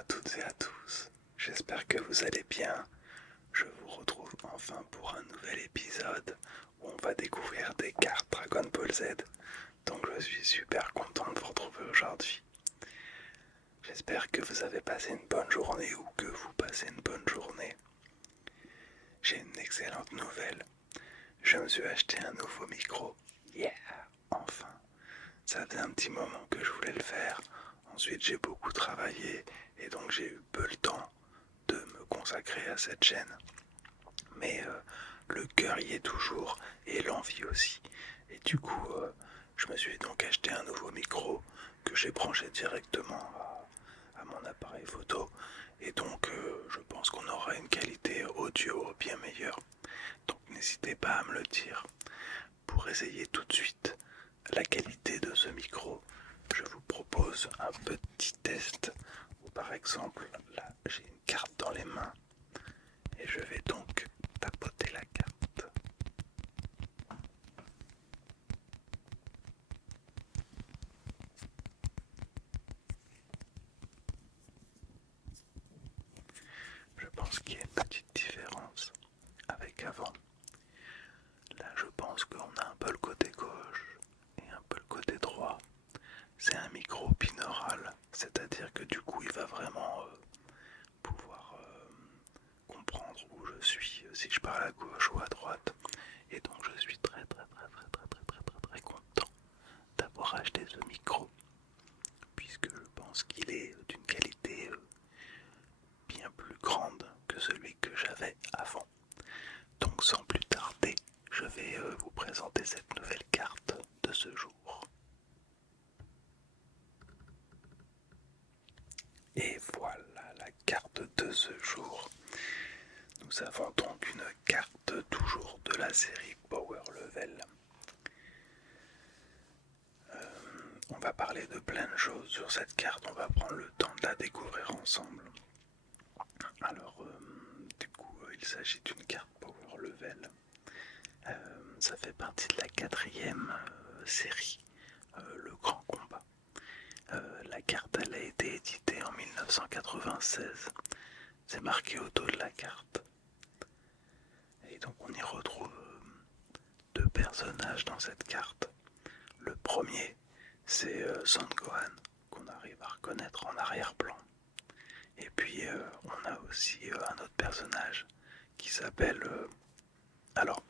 à toutes et à tous, j'espère que vous allez bien. Je vous retrouve enfin pour un nouvel épisode où on va découvrir des cartes Dragon Ball Z. Donc je suis super content de vous retrouver aujourd'hui. J'espère que vous avez passé une bonne journée ou que vous passez une bonne journée. J'ai une excellente nouvelle. Je me suis acheté un nouveau micro. Yeah, enfin. Ça faisait un petit moment que je voulais le faire. Ensuite, j'ai beaucoup travaillé et donc j'ai eu peu le temps de me consacrer à cette chaîne. Mais le cœur y est toujours et l'envie aussi. Et du coup, je me suis donc acheté un nouveau micro que j'ai branché directement à mon appareil photo. Et donc, je pense qu'on aura une qualité audio bien meilleure. Donc, n'hésitez pas à me le dire. Pour essayer tout de suite la qualité de ce micro, je vous propose un petit test où par exemple là j'ai une carte dans les mains et je vais donc tapoter la carte. Je pense qu'il y a une petite différence avec avant. Là je pense qu'on a un peu le côté gauche et un peu le côté droit. C'est un micro binaural, c'est-à-dire que du coup il va vraiment pouvoir comprendre où je suis si je parle à gauche ou à droite. Et donc je suis très content d'avoir acheté ce micro puisque je pense qu'il est d'une qualité bien plus grande que celui que j'avais avant. Donc sans plus tarder, je vais vous présenter cette nouvelle carte de ce jour. Et voilà la carte de ce jour. Nous avons donc une carte toujours de la série Power Level. On va parler de plein de choses sur cette carte, on va prendre le temps de la découvrir ensemble. Alors, du coup, il s'agit d'une carte Power Level. Ça fait partie de la 4e série, le Grand Combat. La carte elle a été éditée en 1996. C'est marqué au dos de la carte. Et donc on y retrouve deux personnages dans cette carte. Le premier, c'est Son Gohan, qu'on arrive à reconnaître en arrière-plan. Et puis on a aussi un autre personnage qui s'appelle... alors,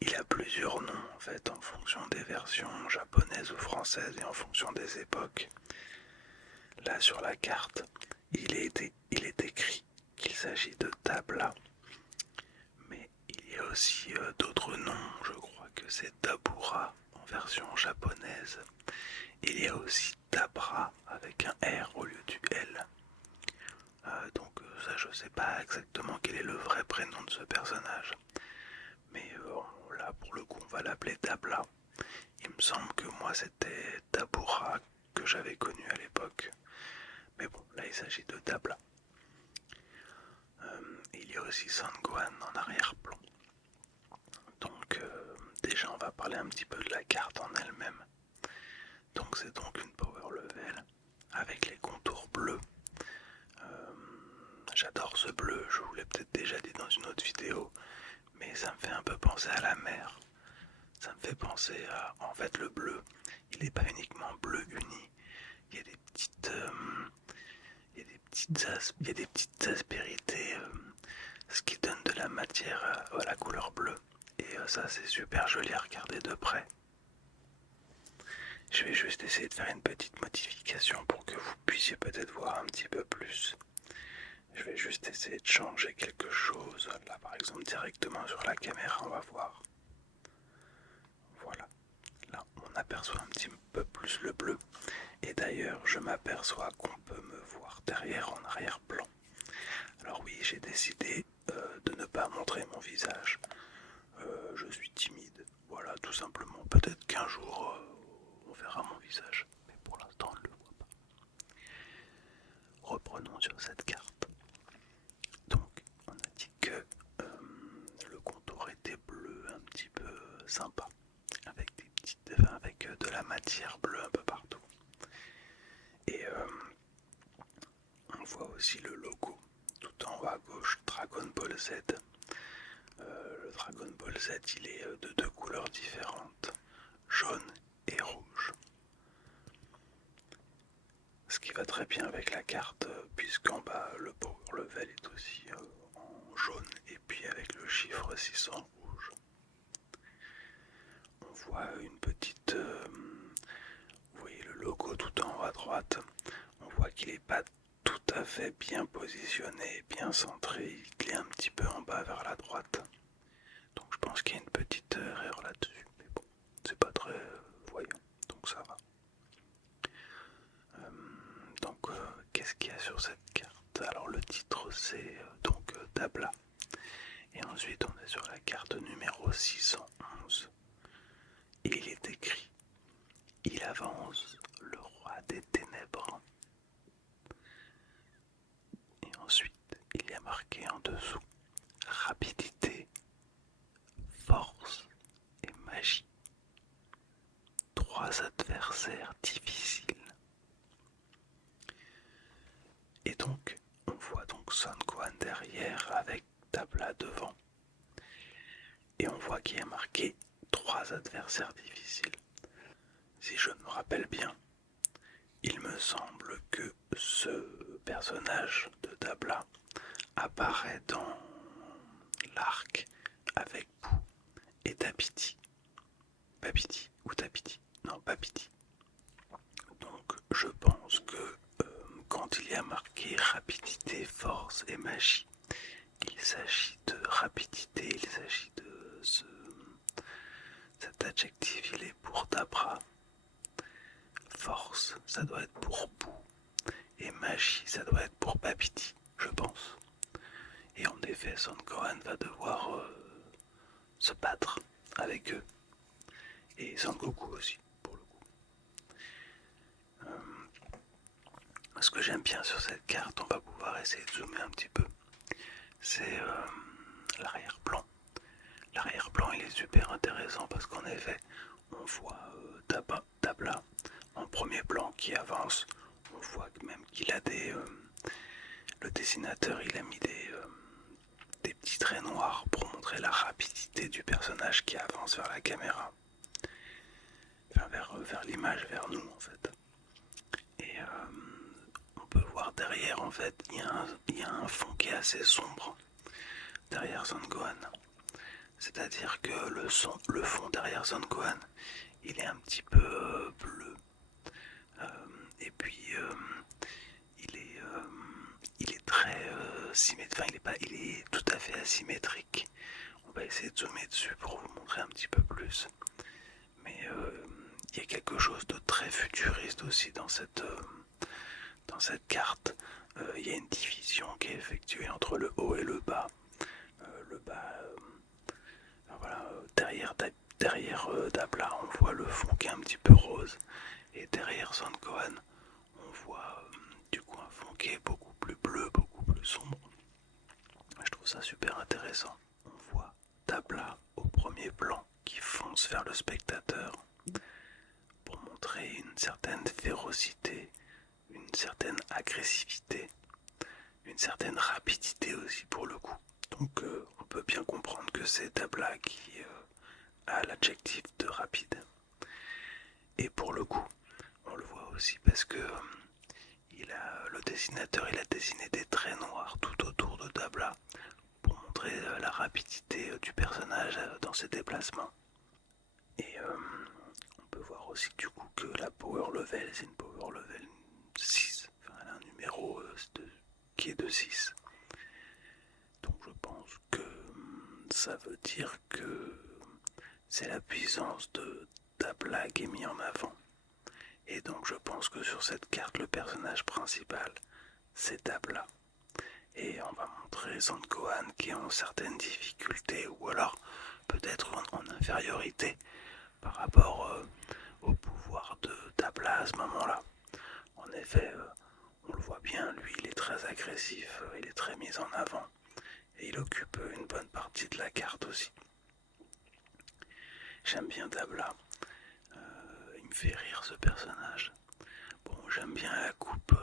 il a plusieurs noms en fait en fonction des versions japonaises ou françaises et en fonction des époques. Là sur la carte, il est écrit qu'il s'agit de Tabla. Mais il y a aussi d'autres noms, je crois que c'est Dabura en version japonaise. Il y a aussi Dabra avec un R au lieu du L. Donc ça je sais pas exactement quel est le vrai prénom de ce personnage. Mais là pour le coup on va l'appeler Tabla. Il me semble que moi c'était Dabura que j'avais connu à l'époque. Mais bon, là il s'agit de Tabla. Il y a aussi Son Gohan en arrière-plan. Donc déjà on va parler un petit peu de la carte en elle-même. Donc c'est donc une Power Level avec les contours bleus. J'adore ce bleu, je vous l'ai peut-être déjà dit dans une autre vidéo, mais ça me fait un peu penser à la mer. Ça me fait penser à... En fait le bleu, il n'est pas uniquement bleu uni, il y a des petites... il y a des petites aspérités, ce qui donne de la matière à la couleur bleue. Et ça c'est super joli à regarder de près. Je vais juste essayer de faire une petite modification pour que vous puissiez peut-être voir un petit peu plus. Je vais juste essayer de changer quelque chose. Là par exemple directement sur la caméra on va voir. Voilà. Là on aperçoit un petit peu plus le bleu. Et d'ailleurs je m'aperçois qu'on peut me voir derrière en arrière-plan. Alors oui j'ai décidé de ne pas montrer mon visage. Je suis timide. Voilà tout simplement. Peut-être qu'un jour on verra mon visage. Mais pour l'instant on ne le voit pas. Reprenons sur cette carte. Donc on a dit que le contour était bleu, un petit peu sympa, avec avec de la matière bleue un peu partout. Et on On voit aussi le logo tout en haut à gauche, Dragon Ball Z. Le Dragon Ball Z, il est de deux couleurs différentes, jaune et rouge. Ce qui va très bien avec la carte, puisqu'en bas le power level est aussi en jaune et puis avec le chiffre 6 en rouge. On voit une petite... vous voyez le logo tout en haut à droite. On voit qu'il n'est pas tout à fait bien positionné, bien centré. Il est un petit peu en bas vers la droite. Donc je pense qu'il y a une petite erreur là-dessus. Mais bon, c'est pas très voyant, donc ça va. Qu'est-ce qu'il y a sur cette carte? Alors le titre c'est Dabla. Et ensuite on est sur la carte numéro 611. Et il est écrit: il avance le roi des ténèbres. Et ensuite il y a marqué en dessous: rapidité, force et magie. 3 adversaires difficiles. Et donc, on voit donc Son Gohan derrière avec Dabla devant. Et on voit qu'il y a marqué 3 adversaires difficiles. Si je me rappelle bien, il me semble que ce personnage de Dabla apparaît dans l'arc avec Boo et Tapiti. Papiti ou Tapiti? Non, Papiti. Donc je pense que quand il y a marqué rapidité, force et magie, il s'agit de rapidité, il s'agit de cet adjectif, il est pour Dabra. Force, ça doit être pour Boo. Et magie, ça doit être pour Papiti, je pense. Et en effet, Son Gohan va devoir se battre avec eux. Et Son Goku aussi, pour le coup. Ce que j'aime bien sur cette carte, on va pouvoir essayer de zoomer un petit peu, c'est l'arrière-plan. L'arrière-plan, il est super intéressant parce qu'en effet, on voit Dabla en premier plan qui avance. On voit même qu'il a le dessinateur, il a mis des petits traits noirs pour montrer la rapidité du personnage qui avance vers la caméra. Enfin, vers l'image, vers nous en fait. Et on peut voir derrière en fait, il y a un fond qui est assez sombre derrière Son Gohan. C'est-à-dire que le fond derrière Son Gohan, il est un petit peu bleu. Et puis il est très symétrique, enfin il est tout à fait asymétrique. On va essayer de zoomer dessus pour vous montrer un petit peu plus. Mais il y a quelque chose de très futuriste aussi dans cette carte. Il y a une division qui est effectuée entre le haut et le bas. Le bas, voilà, derrière Dabla, on voit le fond qui est un petit peu rose. Et derrière Son Gohan, on voit du coup un fond qui est beaucoup plus bleu, beaucoup plus sombre. Je trouve ça super intéressant. On voit Dabla au premier plan qui fonce vers le spectateur pour montrer une certaine férocité, une certaine agressivité, une certaine rapidité aussi pour le coup. Donc on peut bien comprendre que c'est Dabla qui a l'adjectif de rapide. Et pour le coup, on le voit aussi parce que le dessinateur il a dessiné des traits noirs tout autour de Dabla pour montrer la rapidité du personnage dans ses déplacements. Et on peut voir aussi du coup que la power level, c'est une power level 6, enfin elle a un numéro qui est de 6. Donc je pense que ça veut dire que c'est la puissance de Dabla qui est mise en avant. Et donc je pense que sur cette carte, le personnage principal, c'est Dabla. Et on va montrer Son Gohan qui est en certaines difficultés, ou alors peut-être en infériorité par rapport au pouvoir de Dabla à ce moment-là. En effet, on le voit bien, lui il est très agressif, il est très mis en avant, et il occupe une bonne partie de la carte aussi. J'aime bien Dabla. Il me fait rire ce personnage. Bon, j'aime bien la coupe,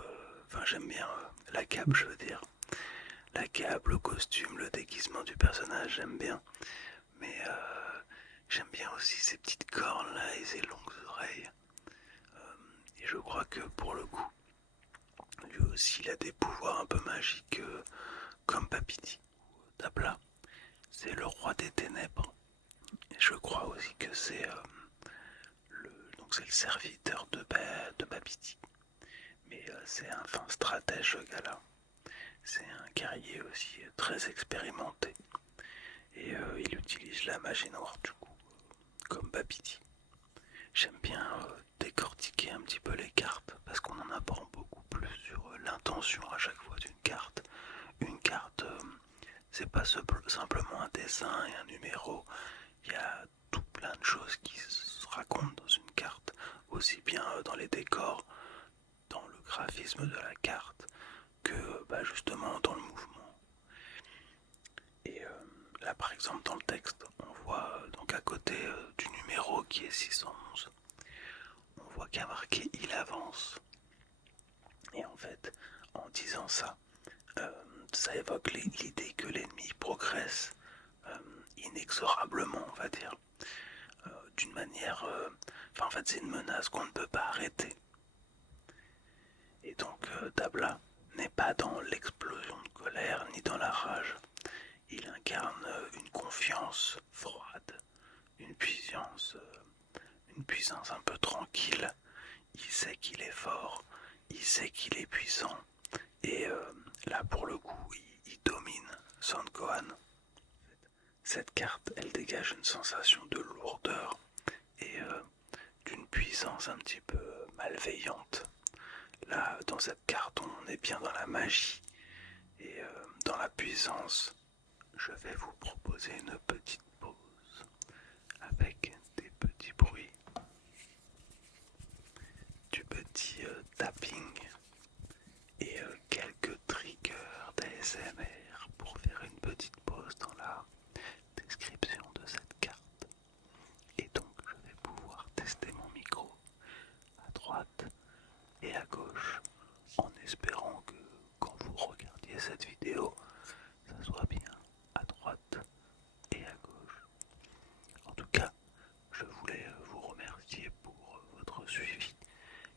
j'aime bien la cape je veux dire. La cape, le costume, le déguisement du personnage, j'aime bien. Mais j'aime bien aussi ces petites cornes là et ces longues oreilles. Et je crois que pour le coup, lui aussi il a des pouvoirs un peu magiques comme Papiti. Dabla, c'est le roi des ténèbres. Et je crois aussi que c'est donc c'est le serviteur de Papiti. Mais c'est un fin stratège ce gars-là. C'est un guerrier aussi très expérimenté. Et il utilise la magie noire du coup, comme Papiti. J'aime bien décortiquer un petit peu les cartes parce qu'on en apprend beaucoup plus sur l'intention à chaque fois d'une carte. Une carte, c'est pas simplement un dessin et un numéro. Il y a tout plein de choses qui se racontent dans une carte, aussi bien dans les décors, dans le graphisme de la carte, que justement dans le mouvement. Et là par exemple dans le texte, on voit donc à côté du numéro qui est 611, on voit qu'il y a marqué il avance. Et en fait, en disant ça, ça évoque l'idée que l'ennemi progresse inexorablement, on va dire, d'une manière... en fait, c'est une menace qu'on ne peut pas arrêter. Et donc, Dabla n'est pas dans l'explosion de colère ni dans la rage. Il incarne une confiance froide, une puissance un peu tranquille. Il sait qu'il est fort, il sait qu'il est puissant. Et là, pour le coup, il domine Son Gohan. Cette carte, elle dégage une sensation de lourdeur et d'une puissance un petit peu malveillante. Là, dans cette carte, on est bien dans la magie et dans la puissance. Je vais vous proposer une petite pause avec des petits bruits, du petit tapping et quelques triggers d'ASMR pour faire une petite pause dans la description de cette carte. Et donc je vais pouvoir tester mon micro à droite et à gauche en espérant que quand vous regardiez cette vidéo, ça soit bien à droite et à gauche. En tout cas, je voulais vous remercier pour votre suivi.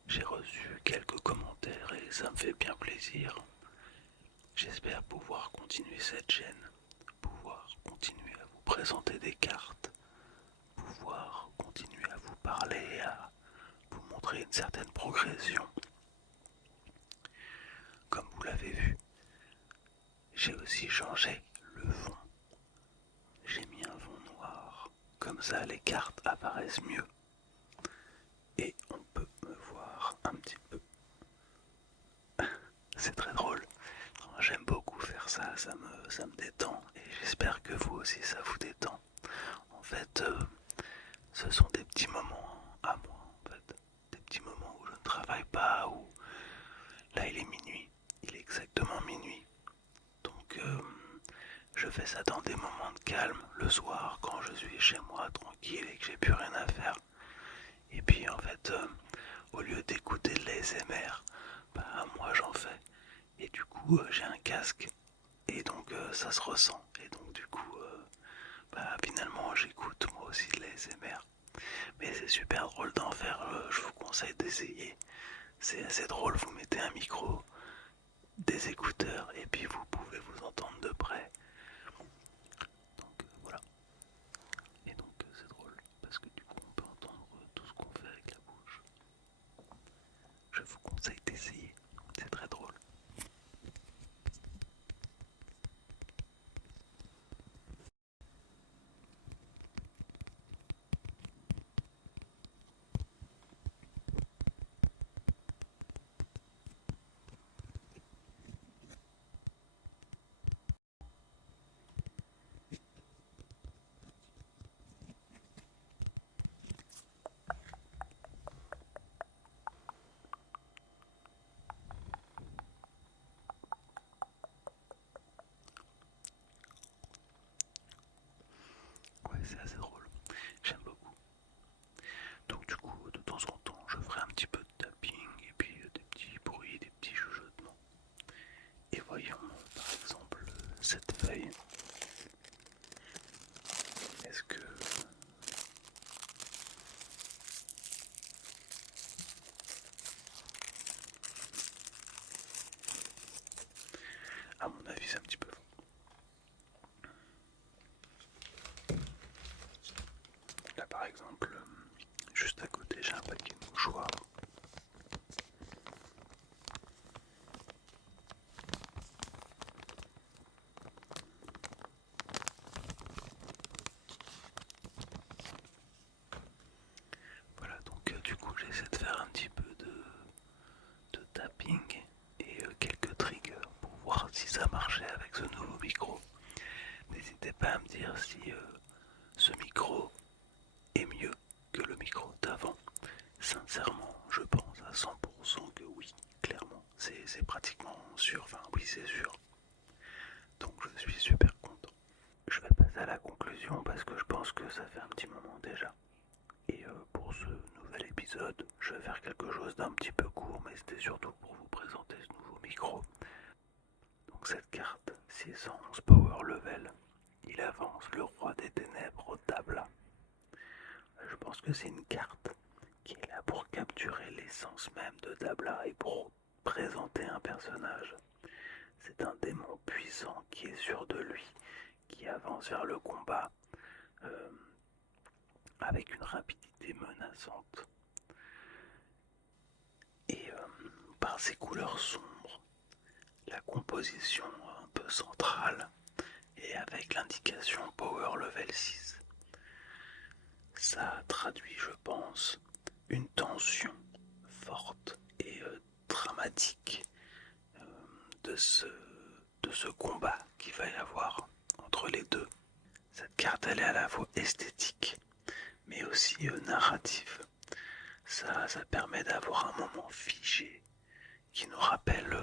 J'ai reçu quelques commentaires et ça me fait bien plaisir. J'espère pouvoir continuer cette chaîne, pouvoir continuer à vous présenter des cartes, pouvoir continuer à vous parler, à vous montrer une certaine progression. Comme vous l'avez vu, j'ai aussi changé le fond. J'ai mis un fond noir, comme ça les cartes apparaissent mieux. Et on peut me voir un petit peu. C'est très drôle. J'aime beaucoup faire ça, ça me détend. Et j'espère que vous aussi ça vous détend. En fait, ce sont des petits moments à moi, en fait. Des petits moments où je ne travaille pas, où là il est minuit. Il est exactement minuit. Donc je fais ça dans des moments de calme, le soir, quand je suis chez moi tranquille et que j'ai plus rien à faire. Et puis en fait, au lieu d'écouter de l'ASMR, moi j'en fais. Et du coup, j'ai un casque. Et donc ça se ressent. Et donc du coup, finalement j'écoute moi aussi de l'ASMR. Mais c'est super drôle d'en faire, je vous conseille d'essayer. C'est assez drôle, vous mettez un micro, des écouteurs et puis vous pouvez vous entendre de près. Donc voilà. Et donc c'est drôle parce que du coup on peut entendre tout ce qu'on fait avec la bouche. Je vous conseille d'essayer, c'est très drôle. Ouais, c'est assez drôle. J'aime beaucoup. Donc du coup, de temps en temps, je ferai un petit peu de tapping et puis des petits bruits, des petits chuchotements. marcher avec ce nouveau micro. N'hésitez pas à me dire si ce micro est mieux que le micro d'avant. Sincèrement, je pense à 100% que oui, clairement. C'est pratiquement sûr, enfin oui c'est sûr. Donc je suis super content. Je vais passer à la conclusion parce que je pense que ça fait un petit moment déjà. Et pour ce nouvel épisode, je vais faire quelque chose d'un petit peu court, mais c'était surtout pour vous présenter ce nouveau micro. Donc cette carte 611 Power Level, il avance le roi des ténèbres au tabla. Je pense que c'est une carte qui est là pour capturer l'essence même de Dabla et pour présenter un personnage. C'est un démon puissant qui est sûr de lui, qui avance vers le combat avec une rapidité menaçante. Et par ses couleurs sombres, la composition un peu centrale et avec l'indication Power Level 6, ça traduit, je pense, une tension forte et dramatique de ce combat qu'il va y avoir entre les deux. Cette carte, elle est à la fois esthétique, mais aussi narrative. Ça permet d'avoir un moment figé qui nous rappelle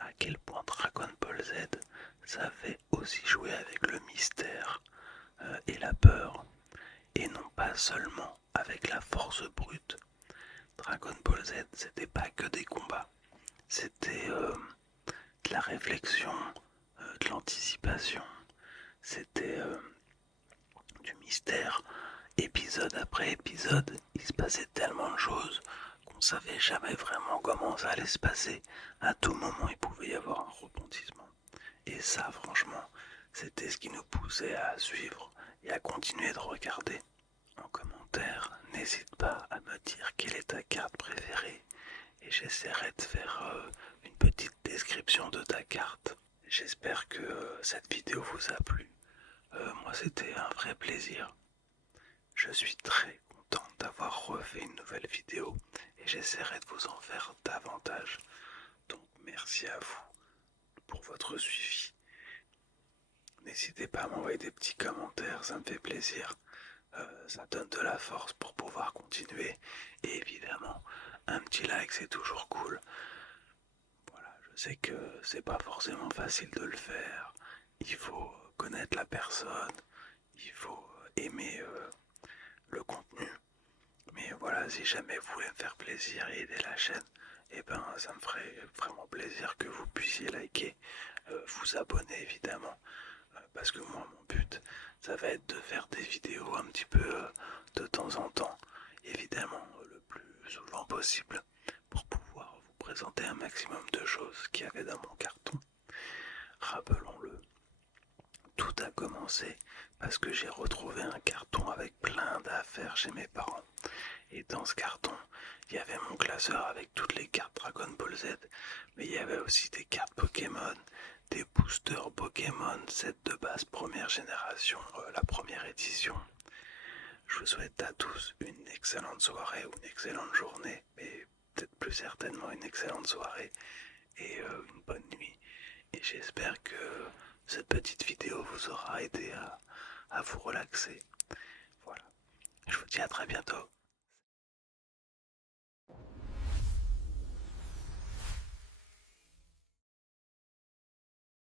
à quel point Dragon Ball Z savait aussi jouer avec le mystère et la peur, et non pas seulement avec la force brute. Dragon Ball Z, c'était pas que des combats, c'était de la réflexion, de l'anticipation, c'était du mystère. Épisode après épisode, il se passait tellement de choses qu'on savait jamais vraiment comment ça allait se passer. À tout moment, il pouvait y avoir un rebondissement. Et ça, franchement, c'était ce qui nous poussait à suivre et à continuer de regarder. En commentaire, n'hésite pas à me dire quelle est ta carte préférée et j'essaierai de faire une petite description de ta carte. J'espère que cette vidéo vous a plu. Moi, c'était un vrai plaisir. Je suis très content d'avoir refait une nouvelle vidéo et j'essaierai de vous en faire davantage. Donc merci à vous pour votre suivi. N'hésitez pas à m'envoyer des petits commentaires, ça me fait plaisir. Ça donne de la force pour pouvoir continuer. Et évidemment, un petit like, c'est toujours cool. Voilà, je sais que c'est pas forcément facile de le faire. Il faut connaître la personne, il faut aimer le contenu. Mais voilà, si jamais vous voulez me faire plaisir et aider la chaîne, eh ben ça me ferait vraiment plaisir que vous puissiez liker, vous abonner évidemment, parce que moi mon but ça va être de faire des vidéos un petit peu de temps en temps, évidemment le plus souvent possible, pour pouvoir vous présenter un maximum de choses qu'il y avait dans mon carton. Rappelons-le, tout a commencé parce que j'ai retrouvé un carton avec plein d'affaires chez mes parents. Et dans ce carton, il y avait mon classeur avec toutes les cartes Dragon Ball Z, mais il y avait aussi des cartes Pokémon, des boosters Pokémon, set de base première génération, la première édition. Je vous souhaite à tous une excellente soirée ou une excellente journée, mais peut-être plus certainement une excellente soirée et une bonne nuit. Et j'espère que cette petite vidéo vous aura aidé à vous relaxer. Voilà. Je vous dis à très bientôt.